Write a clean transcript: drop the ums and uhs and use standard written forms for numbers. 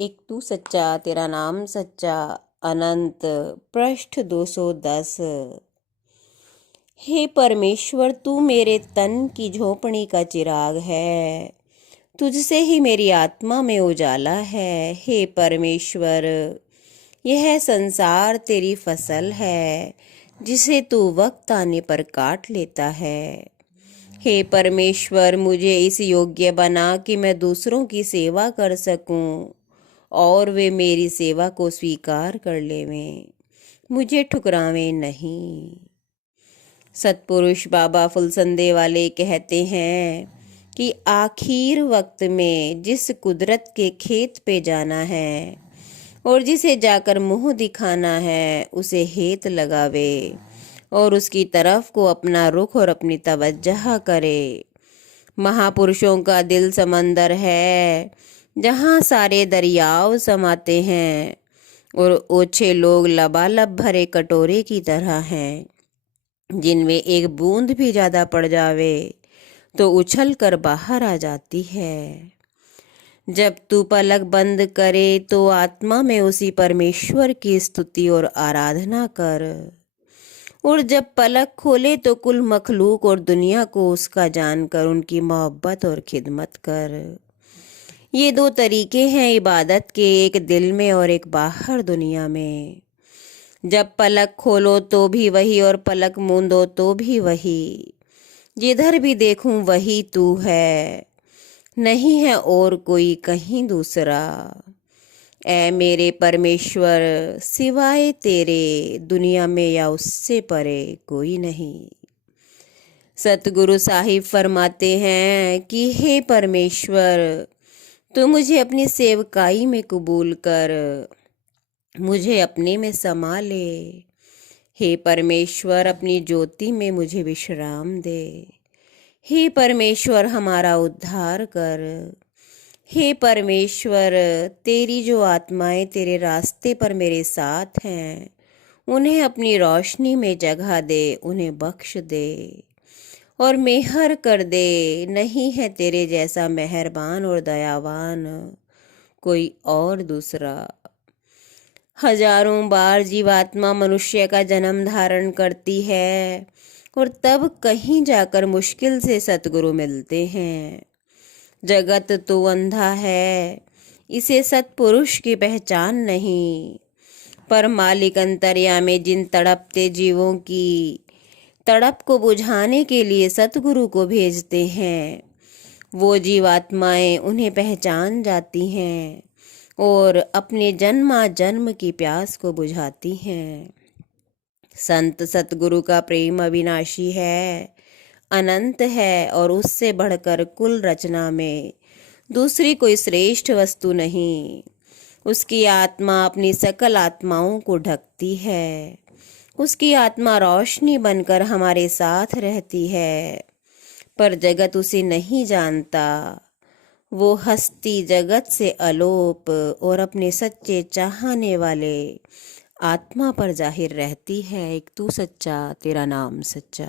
एक तू सच्चा तेरा नाम सच्चा अनंत। पृष्ठ 210। हे परमेश्वर, तू मेरे तन की झोंपड़ी का चिराग है, तुझसे ही मेरी आत्मा में उजाला है। हे परमेश्वर, यह संसार तेरी फसल है, जिसे तू वक्त आने पर काट लेता है। हे परमेश्वर, मुझे इस योग्य बना कि मैं दूसरों की सेवा कर सकूं और वे मेरी सेवा को स्वीकार कर लेवें, मुझे ठुकरावें नहीं। सतपुरुष बाबा फुलसंदे वाले कहते हैं कि आखिर वक्त में जिस कुदरत के खेत पे जाना है और जिसे जाकर मुंह दिखाना है, उसे हेत लगावे और उसकी तरफ को अपना रुख और अपनी तवज्जह करे। महापुरुषों का दिल समंदर है, जहाँ सारे दरियाव समाते हैं और ओछे लोग लबालब भरे कटोरे की तरह हैं, जिनमें एक बूंद भी ज़्यादा पड़ जावे तो उछल कर बाहर आ जाती है। जब तू पलक बंद करे तो आत्मा में उसी परमेश्वर की स्तुति और आराधना कर, और जब पलक खोले तो कुल मखलूक और दुनिया को उसका जानकर उनकी मोहब्बत और खिदमत कर। ये दो तरीके हैं इबादत के, एक दिल में और एक बाहर दुनिया में। जब पलक खोलो तो भी वही और पलक मूंदो तो भी वही, जिधर भी देखूं वही तू है, नहीं है और कोई कहीं दूसरा। ऐ मेरे परमेश्वर, सिवाय तेरे दुनिया में या उससे परे कोई नहीं। सतगुरु साहिब फरमाते हैं कि हे परमेश्वर, तू मुझे अपनी सेवकाई में कबूल कर, मुझे अपने में समा ले। हे परमेश्वर, अपनी ज्योति में मुझे विश्राम दे। हे परमेश्वर, हमारा उद्धार कर। हे परमेश्वर, तेरी जो आत्माएं तेरे रास्ते पर मेरे साथ हैं, उन्हें अपनी रोशनी में जगह दे, उन्हें बख्श दे और मेहर कर दे। नहीं है तेरे जैसा मेहरबान और दयावान कोई और दूसरा। हजारों बार जीवात्मा मनुष्य का जन्म धारण करती है और तब कहीं जाकर मुश्किल से सतगुरु मिलते हैं। जगत तो अंधा है, इसे सतपुरुष की पहचान नहीं, पर मालिक अंतर्यामी जिन तड़पते जीवों की तड़प को बुझाने के लिए सतगुरु को भेजते हैं, वो जीवात्माएं उन्हें पहचान जाती हैं और अपने जन्मा जन्म की प्यास को बुझाती हैं। संत सतगुरु का प्रेम अविनाशी है, अनंत है और उससे बढ़कर कुल रचना में दूसरी कोई श्रेष्ठ वस्तु नहीं। उसकी आत्मा अपनी सकल आत्माओं को ढकती है, उसकी आत्मा रोशनी बनकर हमारे साथ रहती है, पर जगत उसे नहीं जानता। वो हस्ती जगत से अलोप और अपने सच्चे चाहने वाले आत्मा पर जाहिर रहती है। एक तू सच्चा तेरा नाम सच्चा।